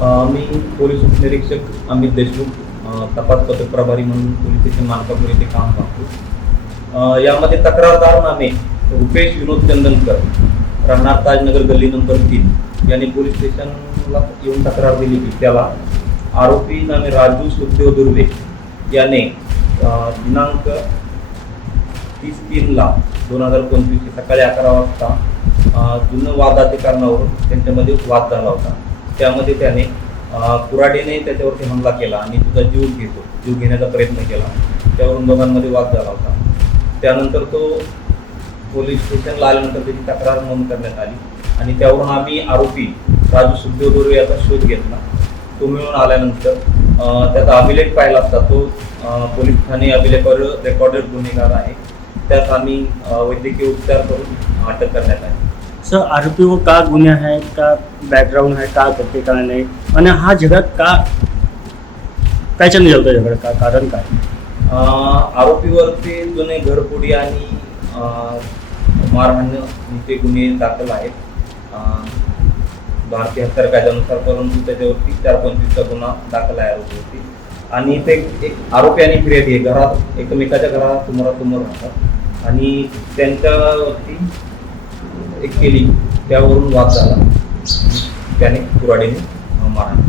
मी police उपनिरीक्षक अमित देशमुख, तपास पथक प्रभारी म्हणून पोलीस स्टेशन मानकापूर येथे काम पाहतो. यामध्ये तक्रारदार रुपेश विनोद चंदनकर, राहणार ताजनगर गल्ली नंबर 3 यांनी पोलीस स्टेशनला येऊन तक्रार दिली की त्याला आरोपी नामे राजू सुखदेव दुर्वे याने दिनांक 30/3/2025 सकाळी 11 वाजता जुनं वादाच्या कारणावरून त्यांच्यामध्ये वाद झाला होता. त्यामध्ये त्याने कुऱ्हाडीने त्याच्यावरती हमला केला आणि तुझा जीव घेण्याचा प्रयत्न केला. त्यावरून दोघांमध्ये वाद झाला होता. त्यानंतर तो पोलीस स्टेशनला आल्यानंतर त्याची तक्रार नोंद करण्यात आली आणि त्यावरून आम्ही आरोपी राजू सुखदेव दुर्वे याचा शोध घेतला. तो मिळून आल्यानंतर त्याचा अभिलेख पाहिला असता. तो पोलीस ठाणे अभिलेखावर रेकॉर्डेड गुन्हेगार आहे. त्यात आम्ही वैद्यकीय उपचार करून अटक करण्यात आली. सर, आरोपी वो का गुन्हा है, का बैकग्राउंड है, का करते का नाही, आणि हा झगडा का कायच्याने झाला झगडा, का कारण काय? आरोपीवरती जुने घरफोडी आणि मारहाणीचे गुन्हे दाखल आहेत भारतीय हत्यार कायद्यानुसार, परंतु त्याच्यावरती 425चा गुन्हा दाखल आहे आरोपीवरती. आणि ते एक आरोपी आणि फिर्यादी घरात एकमेकाच्या घरात समोरासमोर राहतात आणि त्यांच्यावरती एक केली त्यावरून वाद झाला. त्याने कुऱ्हाडीने मारहाण